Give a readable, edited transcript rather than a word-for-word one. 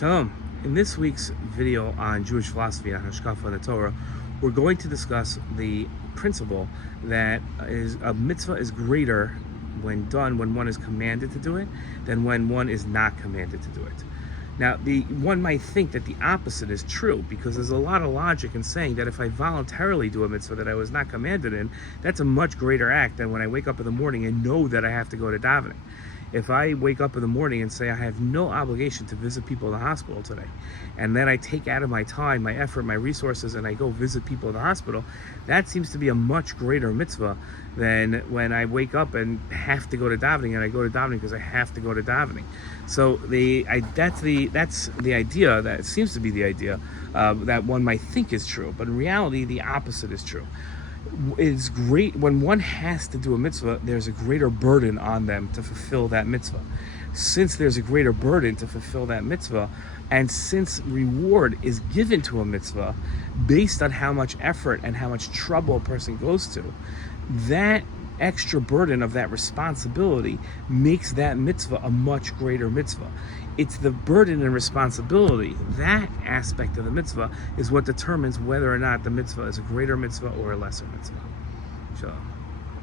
Shalom. In this week's video on Jewish philosophy and Hashkafa and the Torah, we're going to discuss the principle that a mitzvah is greater when done when one is commanded to do it than when one is not commanded to do it. Now, one might think that the opposite is true, because there's a lot of logic in saying that if I voluntarily do a mitzvah that I was not commanded in, that's a much greater act than when I wake up in the morning and know that I have to go to davening. If I wake up in the morning and say I have no obligation to visit people in the hospital today, and then I take out of my time, my effort, my resources, and I go visit people in the hospital, that seems to be a much greater mitzvah than when I wake up and have to go to davening, and I go to davening because I have to go to davening. So that's the idea, that seems to be the idea that one might think is true, but in reality the opposite is true. It's great when one has to do a mitzvah, there's a greater burden on them to fulfill that mitzvah. Since there's a greater burden to fulfill that mitzvah, and since reward is given to a mitzvah based on how much effort and how much trouble a person goes to, that extra burden of that responsibility makes that mitzvah a much greater mitzvah. It's the burden and responsibility, that aspect of the mitzvah, is what determines whether or not the mitzvah is a greater mitzvah or a lesser mitzvah. Shalom.